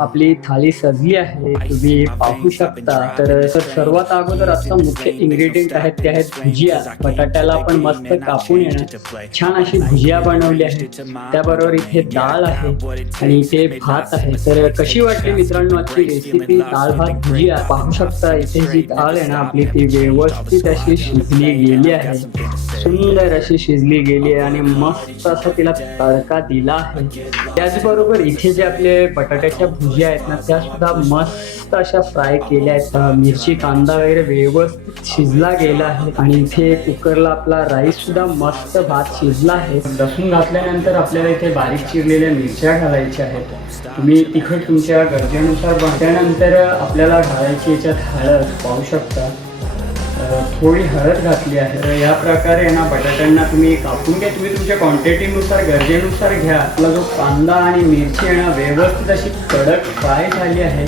आपली थाळी सजली आहे तुम्ही पाहू शकता. तर सर्वात अगोदर आता मुख्य इन्ग्रेडियंट आहेत ते आहेत भुजिया. बटाट्याला आपण मस्त कापून येणार छान अशी भुजिया बनवली आहे. त्याबरोबर इथे डाळ आहे आणि इथे भात आहे. तर कशी वाटली मित्रांनो आजची रेसिपी डाळ भात भुजिया? पाहू शकता इथे जी डाळ आहे ना आपली ती व्यवस्थित अशी शिजली गेली आहे. सुंदर अशी शिजली गेली आहे आणि मस्त असं तिला तडका दिला आहे. त्याचबरोबर इथे जे आपले बटाट्याच्या भुज्या आहेत ना त्या सुद्धा मस्त अशा फ्राय केल्या आहेत. मिरची कांदा वगैरे व्यवस्थित शिजला गेला आहे आणि इथे कुकरला आपला राईस सुद्धा मस्त भात शिजला आहे. लसूण घातल्यानंतर आपल्याला इथे बारीक चिरलेल्या मिरच्या घालायच्या आहेत. तुम्ही तिखट तुमच्या गरजेनुसार बघल्यानंतर आपल्याला घालायची याच्यात हळद पाहू शकता. थोडी हळद घातली आहे. तर या प्रकारे ना बटाट्यांना तुम्ही कापून घ्या. तुम्ही तुमच्या क्वांटिटीनुसार गरजेनुसार घ्या. आपला जो कांदा आणि मिरची आहे ना व्यवस्थित अशी कडक फ्राय झाली आहे.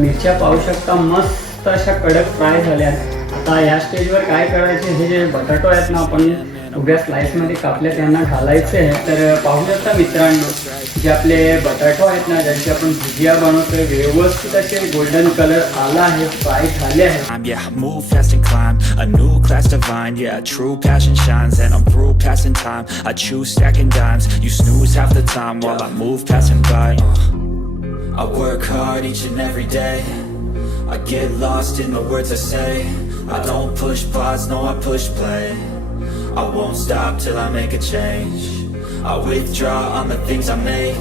मिरच्या पाहू शकता मस्त अशा कडक फ्राय झाल्या आहेत. आता या स्टेजवर काय करायचे? हे जे बटाटो आहेत ना आपण उभ्या स्लाइसमध्ये कापले त्यांना घालायचे आहे तर पाहू शकता मित्रांनो जे आपले बटाटो आहेत ना ज्यांची आपण भुजिया बनवतोय व्यवस्थित असे गोल्डन कलर आला आहे फ्राय झाले आहे time, yeah, I move fast and climb a new class divine, yeah, true passion shines and I'm through passing time. I choose stacking dimes, you snooze half the time while I move passing by. Uh, I work hard each and every day. I get lost in the words I say. I don't push pause, no, I push play. I won't stop till I make a change. I withdraw on the things I make.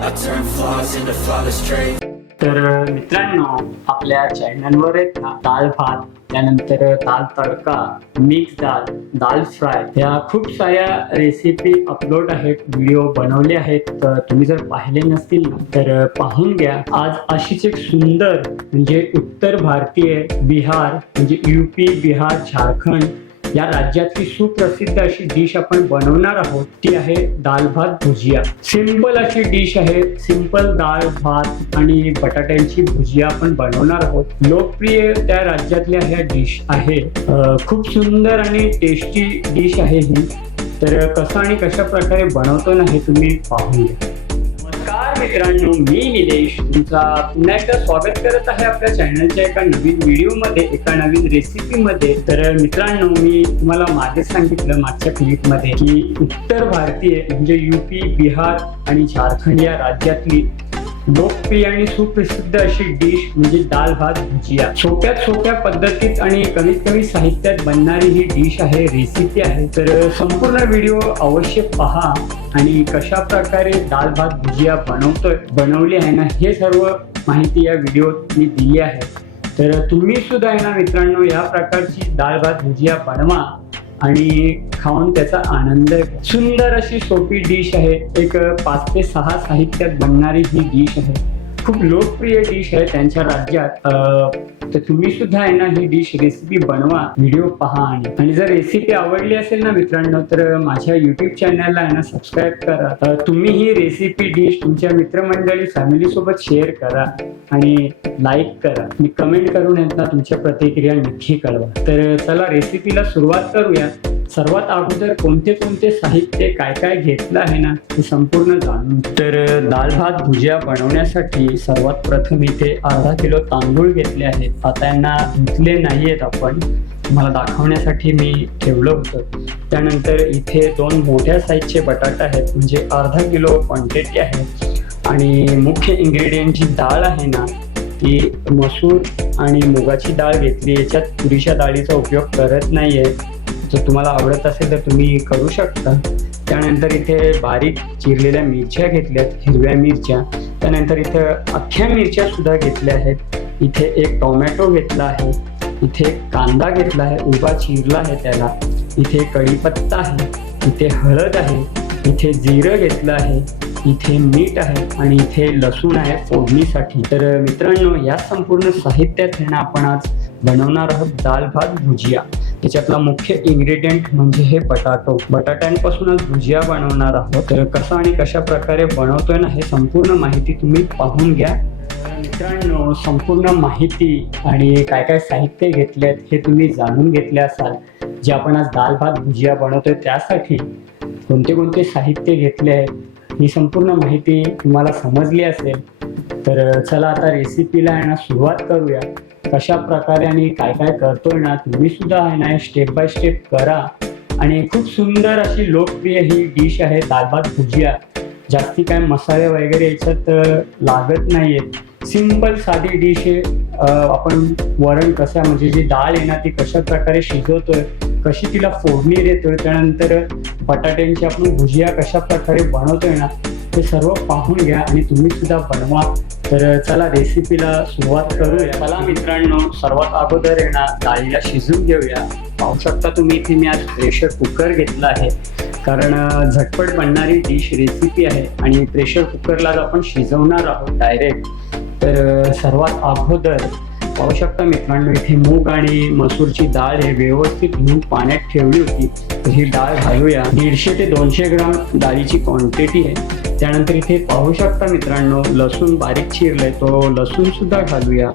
I turn flaws into flawless traits. तर मित्रांनो आपल्या चॅनलवर आहेत ना दाल भात त्यानंतर दाल तडका mix दाल दाल fry या खूप साऱ्या रेसिपी अपलोड आहेत व्हिडिओ बनवले आहेत तर तुम्ही जर पाहिले नसतील तर पाहून घ्या आज अशीच एक सुंदर म्हणजे उत्तर भारतीय बिहार म्हणजे यूपी बिहार झारखंड या राज्यातली सुप्रसिद्ध अशी डिश आपण बनवणार आहोत ती आहे दाल भात भुजिया. सिंपल अशी डिश आहे सिंपल डाळ भात आणि बटाट्यांची भुजिया आपण बनवणार आहोत. लोकप्रिय त्या राज्यातल्या ह्या डिश आहे खूप सुंदर आणि टेस्टी डिश आहे ही. तर कसं आणि कशा प्रकारे बनवतो ना हे तुम्ही पाहूया नमस्कार मित्रांनो मी निलेश. तुमचा पुन्हा एकदा स्वागत करत आहे आपल्या चॅनलच्या एका नवीन व्हिडिओमध्ये एका नवीन रेसिपीमध्ये तर मित्रांनो मी तुम्हाला मागे सांगितलं मागच्या क्लिपमध्ये की उत्तर भारतीय म्हणजे युपी बिहार आणि झारखंड या राज्यातली लोकप्रिय आणि सुप्रसिद्ध अशी डिश म्हणजे दाल भात भुजिया. सोप्यात सोप्या पद्धतीत आणि कमीत कमी साहित्यात बनणारी ही डिश आहे रेसिपी आहे. तर संपूर्ण व्हिडिओ अवश्य पहा आणि कशा प्रकारे दाल भात भुजिया बनवतोय बनवली आहे ना हे सर्व माहिती या व्हिडिओत मी दिली आहे. तर तुम्ही सुद्धा आहे ना मित्रांनो या प्रकारची दाल भात भुजिया बनवा. आणि खाऊन त्याचा आनंद. सुंदर अशी सोपी डिश आहे. एक पाच ते सहा साहित्यात बनणारी ही डिश आहे. खूप लोकप्रिय डिश आहे त्यांच्या राज्यात. तर तुम्ही सुद्धा आहे ना ही डिश रेसिपी बनवा व्हिडिओ पहा आणि आणि जर रेसिपी आवडली असेल ना मित्रांनो तर माझ्या युट्यूब चॅनलला आहे ना सबस्क्राईब करा. तुम्ही ही रेसिपी डिश तुमच्या मित्रमंडळी फॅमिली सोबत शेअर करा आणि लाईक करा. मी कमेंट करून आहेत ना तुमच्या प्रतिक्रिया नक्की कळवा. तर चला रेसिपीला सुरुवात करूया. सर्वात अगोदर कोणते कोणते साहित्य काय काय घेतलं आहे ना ते संपूर्ण जाणून तर दाल भात भुजिया बनवण्यासाठी सर्वात प्रथम इथे अर्धा किलो तांदूळ घेतले आहेत. आता यांना धुतले नाहीयेत आपण. मला दाखवण्यासाठी मी ठेवलं होतं. त्यानंतर इथे दोन मोठ्या साईजचे बटाटा आहेत म्हणजे अर्धा किलो क्वांटिटी आहे. आणि मुख्य इन्ग्रेडियंट जी डाळ आहे ना ती मसूर आणि मुगाची डाळ घेतली. याच्यात तुरीच्या डाळीचा उपयोग करत नाही आहे जर तुम्हाला आवडत असेल तर तुम्ही करू शकता. त्यानंतर इथे बारीक चिरलेल्या मिरच्या घेतल्यात हिरव्या मिरच्या. त्यानंतर इथे अख्ख्या मिरच्या सुद्धा घेतल्या आहेत. इथे एक टोमॅटो घेतला आहे. इथे कांदा घेतला आहे उभा चिरला आहे त्याला. इथे कढीपत्ता आहे इथे हळद आहे इथे जिरं घेतलं आहे. इथे मीठ आहे आणि इथे लसूण आहे फोडणीसाठी. तर मित्रांनो या संपूर्ण साहित्यात आहे ना आपण आज बनवणार आहोत दाल भात भुजिया. त्याच्यातला मुख्य इन्ग्रेडियंट म्हणजे हे बटाटो. बटाट्यांपासूनच भुजिया बनवणार आहोत. तर कसं आणि कशा प्रकारे बनवतोय ना हे संपूर्ण माहिती तुम्ही पाहून घ्या. मित्रांनो संपूर्ण माहिती आणि काय काय साहित्य घेतले आहेत हे तुम्ही जाणून घेतले असाल. जे आपण आज दाल भात भुजिया बनवतोय त्यासाठी कोणते कोणते साहित्य घेतले आहे ही संपूर्ण माहिती तुम्हाला समजली असेल तर चला आता रेसिपीला आहे ना सुरुवात करूया. कशा प्रकारे आणि काय काय करतोय ना तुम्ही सुद्धा आहे ना स्टेप बाय स्टेप करा. आणि खूप सुंदर अशी लोकप्रिय ही डिश आहे दाल भात भुजिया. जास्ती काय मसाले वगैरे याच्यात लागत लागत नाहीयेत. सिंपल साधी डिश आहे. आपण वरण कसं म्हणजे जी डाळ आहे ना ती कशा प्रकारे शिजवतोय कशी तिला फोडणी देतोय त्यानंतर बटाट्यांची आपण भुजिया कशा प्रकारे बनवतोय ना ते सर्व पाहून घ्या आणि तुम्ही सुद्धा बनवा. तर चला रेसिपीला सुरुवात करूया. चला मित्रांनो सर्वात अगोदर आहे ना डाळीला शिजून घेऊया. पाहू शकता तुम्ही इथे मी आज प्रेशर कुकर घेतला आहे. कारण झटपट बनणारी डिश रेसिपी आहे. आणि प्रेशर कुकरला आपण शिजवणार आहोत डायरेक्ट. तर सर्वात अगोदर पाहू शकता मित्रांनो इथे मूग आणि मसूरची डाळ हे व्यवस्थित धुवून पाण्यात ठेवली होती. तर ही डाळ घालूया. दीडशे ते दोनशे ग्राम डाळीची क्वांटिटी आहे. त्यानंतर इथे पाहू शकता मित्रांनो लसूण बारीक चिरलाय तो लसूण सुद्धा घालूया.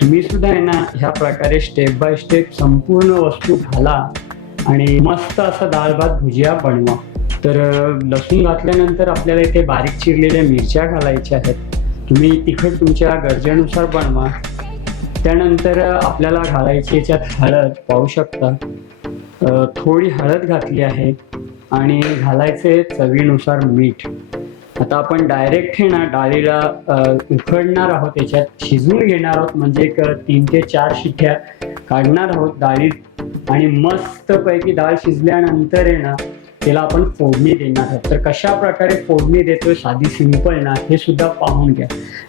तुम्ही सुद्धा आहे ना ह्या प्रकारे स्टेप बाय स्टेप संपूर्ण वस्तू घाला आणि मस्त असा डाळ भात भुजिया बनवा. तर लसूण घातल्यानंतर आपल्याला इथे बारीक चिरलेल्या मिरच्या घालायच्या आहेत. तुम्ही तिखट तुमच्या गरजेनुसार बनवा. त्यानंतर आपल्याला घालायची याच्यात हळद पाहू शकता. थोडी हळद घातली आहे आणि घालायचे चवीनुसार मीठ. आता आपण डायरेक्ट हे ना डाळीला उखडणार आहोत याच्यात. शिजवून घेणार आहोत म्हणजे एक तीन ते चार शिठ्या काढणार आहोत डाळीत. आणि मस्तपैकी डाळ शिजल्यानंतर आहे ना त्याला आपण फोडणी देणार आहोत. तर कशा प्रकारे फोडणी देतोय साधी सिंपल ना हे सुद्धा पाहून घ्या.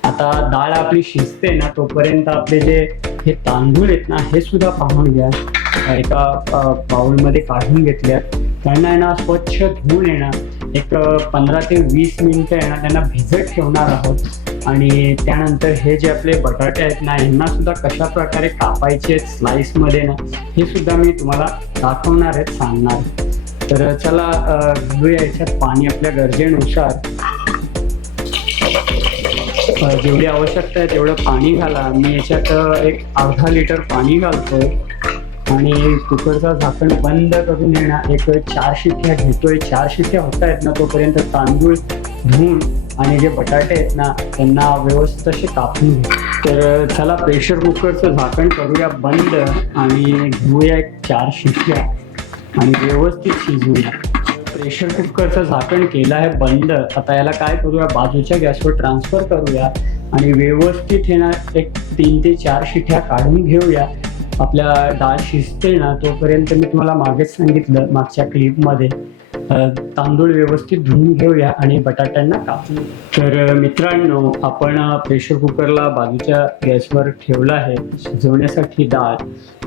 आता डाळ आपली शिजते ना तोपर्यंत आपले जे हे तांदूळ आहेत ना हे सुद्धा पाहून घ्या. एका बाउलमध्ये काढून घेतल्या. त्यांना आहे ना स्वच्छ धुवून येणार. एक पंधरा ते वीस मिनिटं आहे ना त्यांना भिजत ठेवणार आहोत. आणि त्यानंतर हे जे आपले बटाटे आहेत ना यांना सुद्धा कशा प्रकारे कापायचे स्लाइसमध्ये ना हे सुद्धा मी तुम्हाला दाखवणार आहेत सांगणार आहे. तर चला घेऊया याच्यात पाणी आपल्या गरजेनुसार. जेवढी आवश्यकता आहे तेवढं पाणी घाला. मी याच्यात एक अर्धा लिटर पाणी घालतोय आणि कुकरचं झाकण बंद करून येणार एक चार शिट्ट्या घेतोय. चार शिट्ट्या होत आहेत ना तोपर्यंत तांदूळ धुवून आणि जे बटाटे आहेत ना त्यांना व्यवस्थित असे कापून तर चला प्रेशर कुकरचं झाकण करूया बंद आणि घेऊया एक चार शिट्ट्या आणि व्यवस्थित शिजवूया प्रेशर कुकरचं झाकण केलं आहे बंद. आता याला काय करूया? बाजूच्या गॅसवर ट्रान्सफर करूया आणि व्यवस्थित हे ना एक तीन ते चार शिठ्या काढून घेऊया. आपल्या डाळ शिजते ना तोपर्यंत मी तुम्हाला मागेच सांगितलं मागच्या क्लिपमध्ये तांदूळ व्यवस्थित धुवून घेऊया आणि बटाट्यांना कापून तर मित्रांनो आपण प्रेशर कुकरला बाजूच्या गॅसवर ठेवला आहे शिजवण्यासाठी डाळ.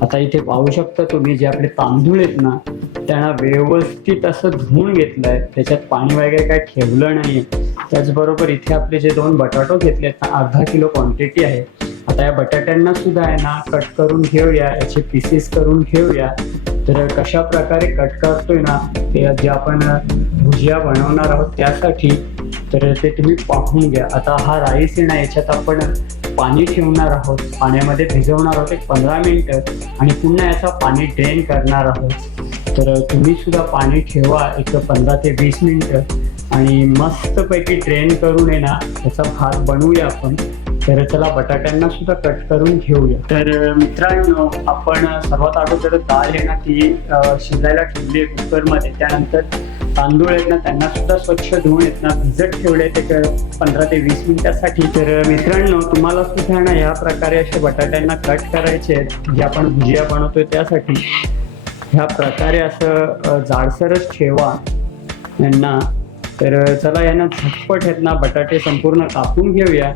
आता इथे पाहू शकता तुम्ही जे आपले तांदूळ आहेत ना त्यांना व्यवस्थित असं धुवून घेतलं आहे त्याच्यात पाणी वगैरे काय ठेवलं नाही त्याचबरोबर इथे आपले जे दोन बटाटो घेतले आहेत ना अर्धा किलो क्वांटिटी आहे. आता या बटाट्यांना सुद्धा आहे ना कट करून घेऊया याचे पीसेस करून घेऊया. तर कशा प्रकारे कट करतोय ना ते जे आपण भुजिया बनवणार आहोत त्यासाठी तर ते तुम्ही पाहून घ्या. आता हा राईस आहे ना याच्यात आपण पाणी ठेवणार आहोत. पाण्यामध्ये भिजवणार आहोत एक पंधरा मिनटं आणि पुन्हा याचा पाणी ड्रेन करणार आहोत. तर तुम्ही सुद्धा पाणी ठेवा एक पंधरा ते वीस मिनटं आणि मस्तपैकी ड्रेन करून आहे ना याचा भात बनवूया आपण. तर चला बटाट्यांना सुद्धा कट करून घेऊया. तर मित्रांनो आपण सर्वात अगोदर डाळ आहे ना ती शिजायला ठेवली आहे कुकरमध्ये. त्यानंतर तांदूळ आहेत ना त्यांना सुद्धा स्वच्छ धुवून आहेत ना भिजत ठेवले ते पंधरा ते वीस मिनिटासाठी. तर मित्रांनो तुम्हाला सुद्धा ना या प्रकारे असे बटाट्यांना कट करायचे आहेत जे आपण भुजिया बनवतोय त्यासाठी. ह्या प्रकारे असं जाडसरच ठेवा. यांना. तर चला यांना झटपट आहेत ना बटाटे संपूर्ण कापून घेऊया.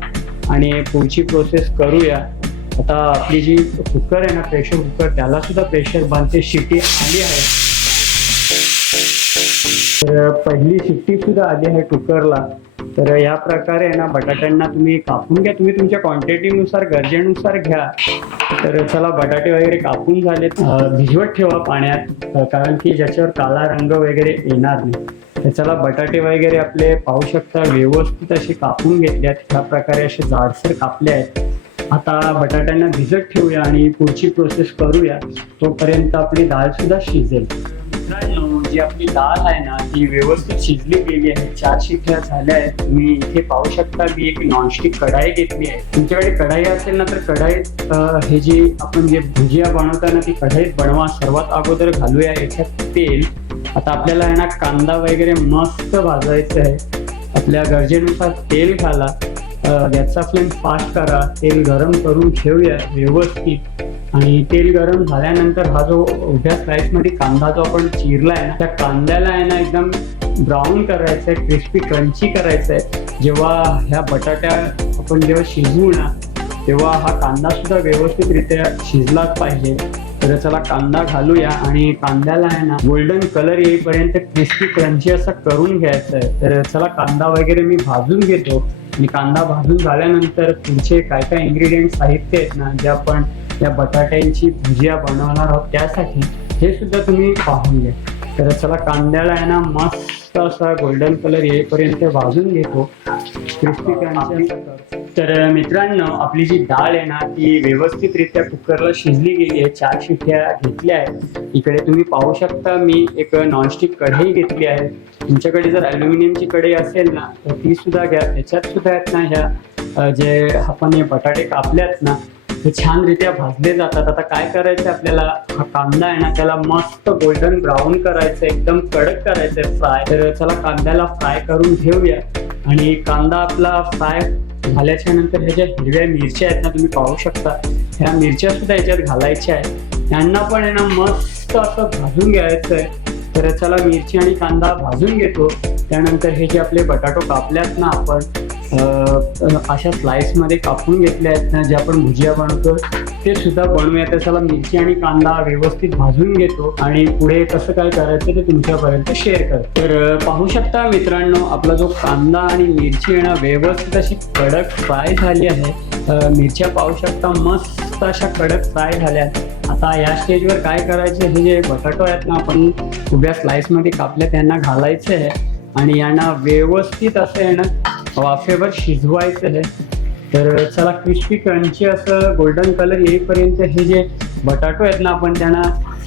आणि पुढची प्रोसेस करूया. आता आपली जी कुकर आहे ना प्रेशर कुकर त्याला सुद्धा प्रेशर बनते. शिट्टी आली आहे. तर पहिली शिट्टी सुद्धा आली आहे कुकरला तर या प्रकारे आहे ना बटाट्यांना तुम्ही कापून घ्या. तुम्ही तुमच्या क्वांटिटीनुसार गरजेनुसार घ्या. तर चला बटाटे वगैरे कापून झालेत. भिजवत ठेवा पाण्यात. कारण की ज्याच्यावर काळा रंग वगैरे येणार नाही. त्याच्याला बटाटे वगैरे आपले पाहू शकता. व्यवस्थित असे कापून घेतले आहेत ह्या प्रकारे असे जाडसर कापले आहेत. आता बटाट्यांना भिजत ठेवूया आणि पुढची प्रोसेस करूया. तोपर्यंत आपली डाळ सुद्धा शिजेल. मित्रांनो जी आपली डाळ आहे ना ती व्यवस्थित शिजली गेली आहे. चार शिट्ट्या झाल्या आहेत. तुम्ही इथे पाहू शकता मी एक नॉनस्टिक कढाई घेतली आहे. तुमच्याकडे कढाई असेल ना तर कढाईत हे जी आपण जे भुजिया बनवताना ती कढाईत बनवा. सर्वात अगोदर घालूया याच्यात तेल. आता आपल्याला आहे ना कांदा वगैरे मस्त भाजायचं आहे. आपल्या गरजेनुसार तेल घाला. गॅसचा फ्लेम फास्ट करा. तेल गरम करून ठेवूया व्यवस्थित. आणि तेल गरम झाल्यानंतर हा जो उभ्या स्लाईसमध्ये कांदा जो आपण चिरला आहे ना त्या कांद्याला आहे ना एकदम ब्राऊन करायचं आहे क्रिस्पी क्रंची करायचं आहे जेव्हा ह्या बटाट्या आपण जेव्हा शिजवू ना तेव्हा हा कांदा सुद्धा व्यवस्थितरित्या शिजलाच पाहिजे. तर चला कांदा घालूया आणि कांद्याला आहे ना गोल्डन कलर येईपर्यंत क्रिस्पी क्रंची असं करून घ्यायचं आहे तर चला कांदा वगैरे मी भाजून घेतो. आणि कांदा भाजून झाल्यानंतर पुढचे काय काय इन्ग्रेडियंट साहित्य आहेत ना जे आपण या बटाट्यांची भुजिया बनवणार आहोत त्यासाठी हे सुद्धा तुम्ही पाहून घ्या. तर चला कांद्याला आहे ना मस्त असा गोल्डन कलर येईपर्यंत भाजून घेतो. क्रिस्पी क्रंची तर मित्रांनो आपली जी डाळ आहे ना ती व्यवस्थितरित्या कुकरला शिजली गेली आहे चार शिट्ट्या घेतल्या आहेत. इकडे तुम्ही पाहू शकता मी एक नॉनस्टिक कढई घेतली आहे. तुमच्याकडे जर अल्युमिनियमची कढई असेल ना तर ती सुद्धा घ्या. त्याच्यात सुद्धा आहेत ना ह्या जे आपण हे बटाटे कापल्यात ना ते छानरित्या भाजले जातात. आता काय करायचं आपल्याला? हा कांदा आहे ना त्याला मस्त गोल्डन ब्राऊन करायचं एकदम कडक करायचं फ्राय तर चला कांद्याला फ्राय करून घेऊया. आणि कांदा आपला फ्राय आल्याच्यानंतर ह्या ज्या हिरव्या मिरच्या आहेत ना तुम्ही पाहू शकता. ह्या मिरच्या सुद्धा याच्यात घालायच्या आहेत. यांना पण आहे ना मस्त असं भाजून घ्यायचं आहे. तर चला मिरची आणि कांदा भाजून घेतो. त्यानंतर हे जे आपले बटाटो कापल्यात ना आपण अशा स्लाइसमध्ये कापून घेतल्या आहेत ना ज्या आपण भुजिया बनवतो ते सुद्धा बनवूया. तर मिरची आणि कांदा व्यवस्थित भाजून घेतो आणि पुढे कसं काय करायचं ते तुमच्यापर्यंत शेअर कर. तर पाहू शकता मित्रांनो आपला जो कांदा आणि मिरची आहे ना व्यवस्थित अशी कडक फ्राय झाली आहे. मिरच्या पाहू शकता मस्त अशा कडक फ्राय झाल्या आहेत. आता या स्टेजवर काय करायचं हे जे बटाटो आहेत ना आपण उभ्या स्लाइसमध्ये कापले त्यांना घालायचे आहे. आणि यांना व्यवस्थित असं आहे ना वाफेवर शिजवायचं आहे तर चला क्रिस्पी क्रंची असं गोल्डन कलर येईपर्यंत हे जे बटाटो आहेत ना आपण त्यांना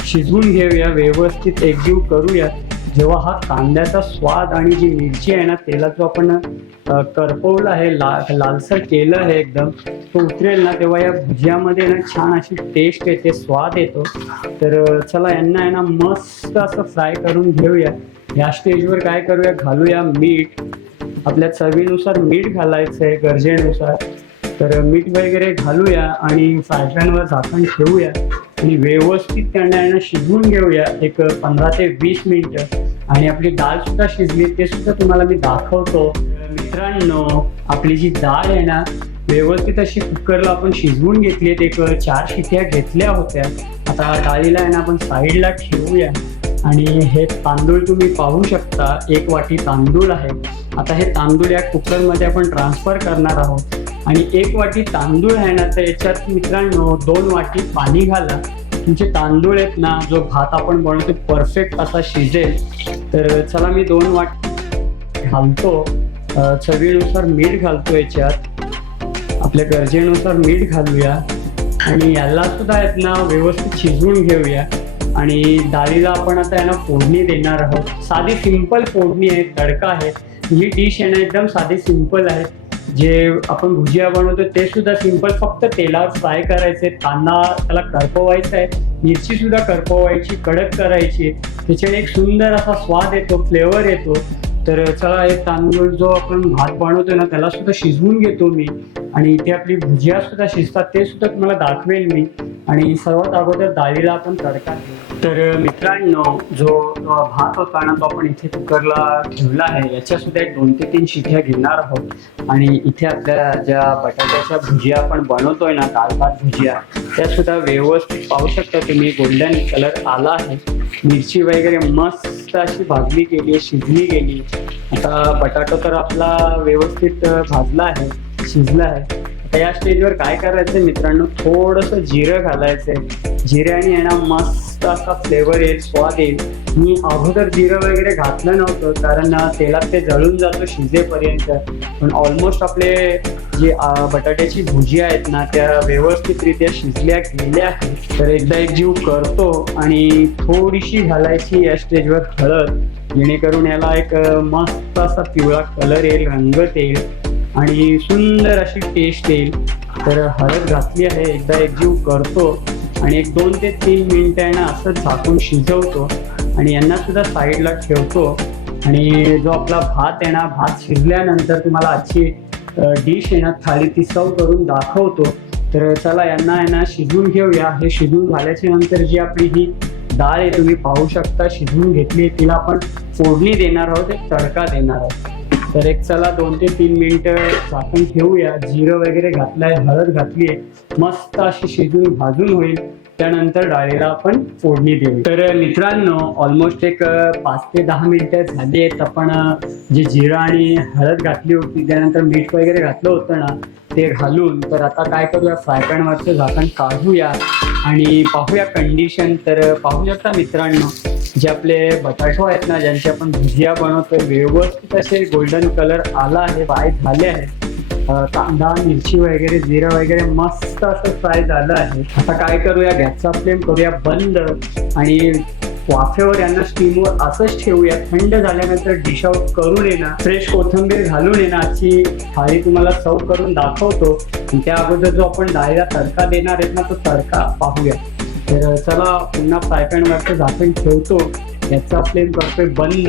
शिजवून घेऊया व्यवस्थित एकजीव करूया. जेव्हा हा कांद्याचा स्वाद आणि जी मिरची आहे ना तेला जो आपण करपवला करपवलं आहे ला लालसर केलं आहे एकदम तो उतरेल ना तेव्हा या भुजियामध्ये ना छान अशी टेस्ट येते स्वाद येतो. तर चला यांना आहे ना मस्त असं फ्राय करून घेऊया. या स्टेजवर काय करूया घालूया मीठ. आपल्या चवीनुसार मीठ घालायचं आहे गरजेनुसार. तर मीठ वगैरे घालूया आणि फ्राय झाकण ठेवूया. आणि व्यवस्थित त्यांना शिजवून घेऊया. एक पंधरा ते वीस मिनिटं. आणि आपली डाळ सुद्धा शिजली. ते सुद्धा तुम्हाला मी दाखवतो. मित्रांनो आपली जी डाळ आहे ना व्यवस्थित अशी कुकरला आपण शिजवून घेतली एक चार शिट्या घेतल्या होत्या. आता डाळीला आहे ना आपण साईडला ठेवूया. आणि हे तांदूळ तुम्ही पाहू शकता. एक वाटी तांदूळ आहे. आता हे तांदूळ या कुकरमध्ये आपण ट्रान्सफर करणार आहोत. आणि एक वाटी तांदूळ आहे ना तर याच्यात मित्रांनो दोन वाटी पाणी घाला. तुमचे तांदूळ आहेत ना जो भात आपण बनवतो परफेक्ट असा शिजेल. तर चला मी दोन वाटी घालतो. चवीनुसार मीठ घालतो याच्यात. आपल्या गरजेनुसार मीठ घालूया. आणि याला सुद्धा आहेत ना व्यवस्थित शिजवून घेऊया. आणि डाळीला आपण आता यांना फोडणी देणार आहोत. साधी सिंपल फोडणी आहे तडका आहे. ही डिश आहे ना एकदम साधी सिंपल आहे. जे आपण भुजिया बनवतो ते सुद्धा सिंपल फक्त तेलावर फ्राय करायचे कांदा त्याला करपवायचा आहे. मिरची सुद्धा करपवायची कडक करायची. त्याच्याने एक सुंदर असा स्वाद येतो फ्लेवर येतो. तर चला एक तांदूळ जो आपण भात बनवतो ना त्याला सुद्धा शिजवून घेतो मी. आणि इथे आपली भुजिया सुद्धा शिजतात ते सुद्धा तुम्हाला दाखवेल मी. आणि सर्वात अगोदर डाळीला आपण तडका देऊ. तर मित्रांनो जो भात होता ना तो आपण इथे कुकरला ठेवला आहे याच्या सुद्धा एक दोन ते तीन शिट्या घेणार आहोत. आणि इथे आपल्या ज्या बटाट्याच्या भुजिया आपण बनवतोय ना दाल भात भुजिया त्या सुद्धा व्यवस्थित पाहू शकता तुम्ही. गोल्डन कलर आला आहे. मिरची वगैरे मस्त अशी भाजली गेली शिजली गेली. आता बटाटा तर आपला व्यवस्थित भाजला आहे शिजला आहे. तर या स्टेजवर काय करायचं मित्रांनो? थोडस जिरं घालायचंय. जिऱ्याने आहे ना मस्त असा फ्लेवर येईल स्वाद येईल. मी अगोदर जिरं वगैरे घातलं नव्हतं कारण तेलात ते जळून जातो शिजेपर्यंत. पण ऑलमोस्ट आपले जे बटाट्याची भुजी आहेत ना त्या व्यवस्थितरित्या शिजल्या गेल्या आहेत. तर एकदा एक जीव करतो आणि थोडीशी घालायची या स्टेजवर हळद. जेणेकरून याला एक मस्त असा पिवळा कलर येईल रंगत येईल. आणि सुंदर अशी टेस्ट येईल. तर हळद घातली आहे एकदा एकजीव करतो आणि एक दोन ते तीन मिनिटं आहे ना असं झाकून शिजवतो. आणि यांना सुद्धा साईडला ठेवतो. आणि जो आपला भात आहे ना भात शिजल्यानंतर तुम्हाला आजची डिश आहे ना थाळी ती सर्व करून दाखवतो. तर चला यांना आहे ना घेऊया. हे शिजून झाल्याच्यानंतर जी आपली ही डाळ आहे तुम्ही पाहू शकता शिजवून घेतली तिला आपण फोडणी देणार आहोत एक तडका देणार आहोत. तर एक चला दोन ते तीन मिनिटं झाकून ठेवूया जिरं वगैरे घातलंय हळद घातली आहे मस्त अशी शिजून भाजून होईल. त्यानंतर डाळीला आपण फोडणी देऊ. तर मित्रांनो ऑलमोस्ट एक पाच ते दहा मिनिटं झाली आहेत आपण जी जे जिरं आणि हळद घातली होती त्यानंतर मीठ वगैरे घातलं होतं ना ते घालून. तर आता काय करूया फ्राय पॅनवरचं झाकण काढूया. आणि पाहूया कंडिशन तर पाहू शकता मित्रांनो जे आपले बटाटो आहेत ना ज्यांची आपण भुजिया बनवतोय व्यवस्थित असे गोल्डन कलर आला आहे फ्राय झाले आहे. कांदा मिरची वगैरे जिरं वगैरे मस्त असं फ्राय झालं आहे. आता काय करूया गॅसचा फ्लेम करूया बंद आणि वाफेवर यांना स्टीमवर असंच ठेवूया. थंड झाल्यानंतर डिश आउट करून येणार. फ्रेश कोथिंबीर घालून येणार. अशी थाळी तुम्हाला सर्व करून दाखवतो. आणि त्या अगोदर जो आपण डाळीला तडका देणार आहेत ना तो तडका पाहूया. तर चला पुन्हा फ्राय पॅनवरचं झाकण ठेवतो. याचा फ्लेम करतोय बंद.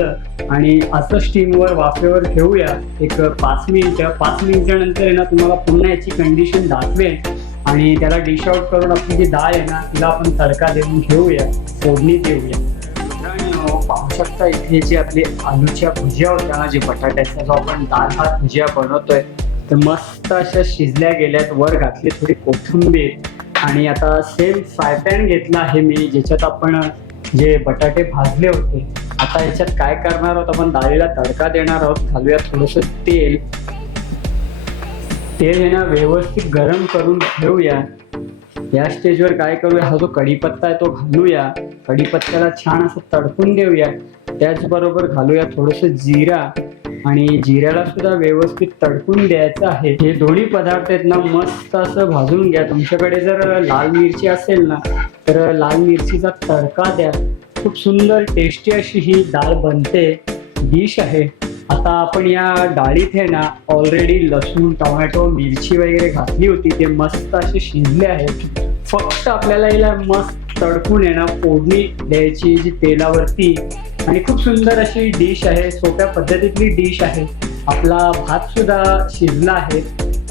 आणि असं स्टीमवर वाफेवर ठेवूया. एक पाच मिनिटं पाच मिनिटानंतर आहे ना तुम्हाला पुन्हा याची कंडिशन दाखवेन. आणि त्याला डिश आउट करून आपली जी डाळ आहे ना तिला आपण तडका देऊन घेऊया फोडणी देऊया. पाहू शकता इथे जे आपले आलूच्या भुजिया होत्या ना जे बटाट्याच्या जो आपण डाळ भात भुजिया बनवतोय तर मस्त अशा शिजल्या गेल्यात. वर घातली थोडी कोथिंबीर. आणि आता सेम फ्रायपॅन घेतला आहे मी ज्याच्यात आपण जे बटाटे भाजले होते आता याच्यात काय करणार आहोत आपण? डाळीला तडका देणार आहोत घालूया थोडस तेल. तेल हे ना व्यवस्थित गरम करून ठेवूया या स्टेजवर काय करूया? हा जो कढीपत्ता आहे तो घालूया. कढीपत्त्याला छान असं तडकून देऊया. त्याचबरोबर घालूया थोडस जिरा. आणि जिऱ्याला सुद्धा व्यवस्थित तडकून द्यायचं आहे. हे दोन्ही पदार्थ आहेत ना मस्त असं भाजून घ्या. तुमच्याकडे जर लाल मिरची असेल ना तर लाल मिरचीचा तडका द्या. खूप सुंदर टेस्टी अशी ही डाळ बनते. डिश आहे. आता आपण या डाळीत आहे ना ऑलरेडी लसूण टोमॅटो मिरची वगैरे घातली होती. ते मस्त असे शिजले आहेत. फक्त आपल्याला याला मस्त तडकून आहे ना फोडणी द्यायची जी तेलावरती. आणि खूप सुंदर अशी डिश आहे सोप्या पद्धतीतली डिश आहे. आपला भात सुद्धा शिजला आहे.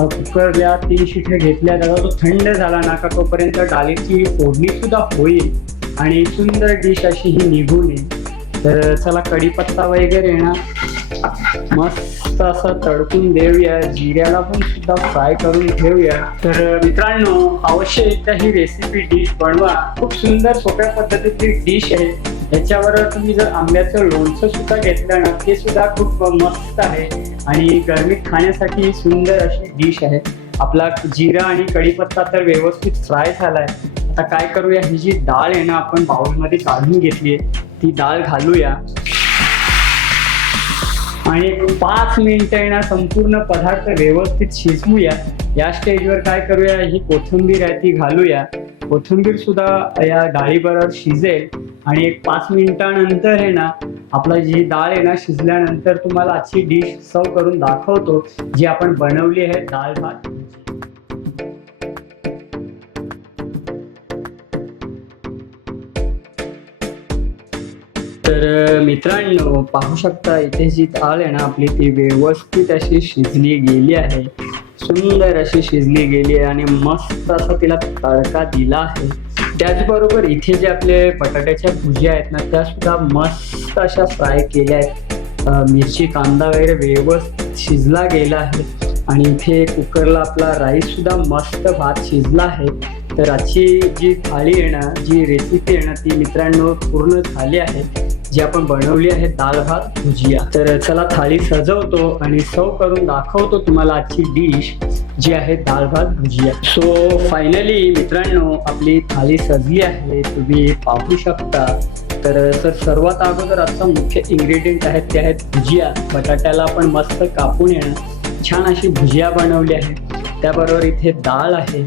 कुकरला तीन शिठे घेतल्या त्याचा तो थंड झाला ना का तोपर्यंत डाळीची फोडणी सुद्धा होईल आणि सुंदर डिश अशी ही निघून येईल. तर चला कढीपत्ता वगैरे ना मस्त असं तडकून देऊया. जिऱ्याला पण सुद्धा फ्राय करून ठेवूया. तर मित्रांनो अवश्य एकदा ही रेसिपी डिश बनवा. खूप सुंदर सोप्या पद्धतीची डिश आहे. याच्यावर तुम्ही जर आंब्याचं लोणचं सुद्धा घेतलं ना ते सुद्धा खूप मस्त आहे. आणि गरमीत खाण्यासाठी ही सुंदर अशी डिश आहे. आपला जिरा आणि कढीपत्ता तर व्यवस्थित फ्राय झालाय. आता काय करूया ही जी डाळ आहे ना आपण बाउलमध्ये काढून घेतली ती डाळ घालूया. आणि पाच मिनिटं आहे ना संपूर्ण पदार्थ व्यवस्थित शिजवूया. या स्टेजवर काय करूया ही कोथिंबीर आहे ती घालूया. कोथिंबीर सुद्धा या डाळीबरोबर शिजेल. आणि एक पाच मिनिटानंतर आहे ना आपला जी डाळ आहे ना शिजल्यानंतर तुम्हाला आजची डिश सर्व करून दाखवतो जी आपण बनवली आहे डाळ भात मित्रांनो पाहू शकता इथे जी थाळ आहे ना आपली ती व्यवस्थित अशी शिजली गेली आहे. सुंदर अशी शिजली गेली आहे आणि मस्त असा तिला तडका दिला आहे. त्याचबरोबर इथे जे आपले बटाट्याच्या भुज्या आहेत ना त्या सुद्धा मस्त अशा फ्राय केल्या आहेत. मिरची कांदा वगैरे व्यवस्थित शिजला गेला आहे. आणि इथे कुकरला आपला राईस सुद्धा मस्त भात शिजला आहे. तर आजची जी थाळी आहे ना जी रेसिपी आहे ना ती मित्रांनो पूर्ण झाली आहे. जी आपण बनवली आहे दाल भात भुजिया. तर चला थाळी सजवतो आणि सर्व करून दाखवतो तुम्हाला आजची डिश जी आहे दाल भात भुजिया. सो फायनली मित्रांनो आपली थाळी सजली आहे. तुम्ही पाहू शकता. तर सर सर्वात अगोदर आजचा मुख्य इन्ग्रेडियंट आहेत ते आहेत भुजिया. बटाट्याला आपण मस्त कापून येणं छान अशी भुजिया बनवली आहे. त्याबरोबर इथे डाळ आहे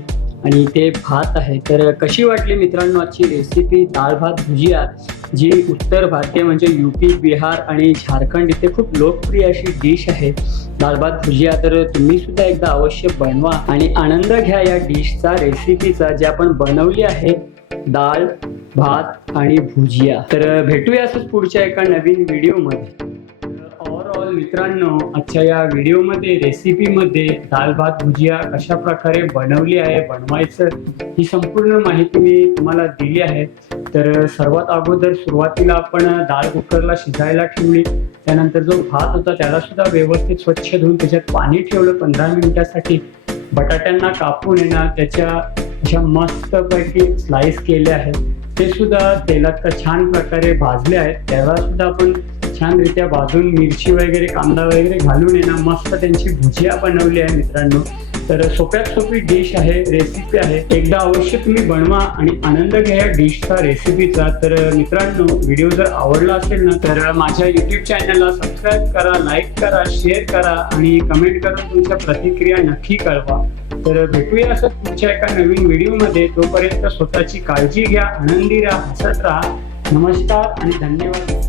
आणि इथे भात आहे. तर कशी वाटली मित्रांनो आजची रेसिपी डाळ भात भुजिया? जी उत्तर भारतीय म्हणजे युपी बिहार आणि झारखंड इथे खूप लोकप्रिय अशी डिश आहे. दालभात भुजिया तर तुम्ही सुद्धा एकदा अवश्य बनवा आणि आनंद घ्या या डिशचा रेसिपीचा जे आपण बनवली आहे डाळ भात आणि भुजिया तर भेटूया असंच पुढच्या एका नवीन व्हिडिओमध्ये मित्रांनो आजच्या या व्हिडिओमध्ये रेसिपीमध्ये दाल भात भुजिया कशा प्रकारे बनवली आहे बनवायचं ही संपूर्ण माहिती मी तुम्हाला दिली आहे. तर सर्वात अगोदर सुरुवातीला आपण दाल कुकरला शिजायला ठेवली. त्यानंतर जो भात होता त्याला सुद्धा व्यवस्थित स्वच्छ धुवून त्याच्यात पाणी ठेवलं पंधरा मिनिटासाठी. बटाट्यांना कापून येणार त्याच्या अशा मस्तपैकी स्लाइस केल्या आहेत. ते सुद्धा तेलात का छान प्रकारे भाजले आहेत. त्याला सुद्धा आपण छानरित्या भाजून मिरची वगैरे कांदा वगैरे घालून येणं मस्त त्यांची भुजिया बनवली आहे मित्रांनो. तर सोप्यात सोपी डिश आहे रेसिपी आहे. एकदा अवश्य तुम्ही बनवा आणि आनंद घ्या या डिशचा रेसिपीचा तर मित्रांनो व्हिडिओ जर आवडला असेल ना तर माझ्या युट्यूब चॅनलला सबस्क्राईब करा लाईक करा शेअर करा आणि कमेंट करून तुमच्या प्रतिक्रिया नक्की कळवा. तर भेटूया असं तुमच्या एका नवीन व्हिडिओमध्ये तोपर्यंत स्वतःची काळजी घ्या आनंदी राहा हसत राहा. नमस्कार आणि धन्यवाद.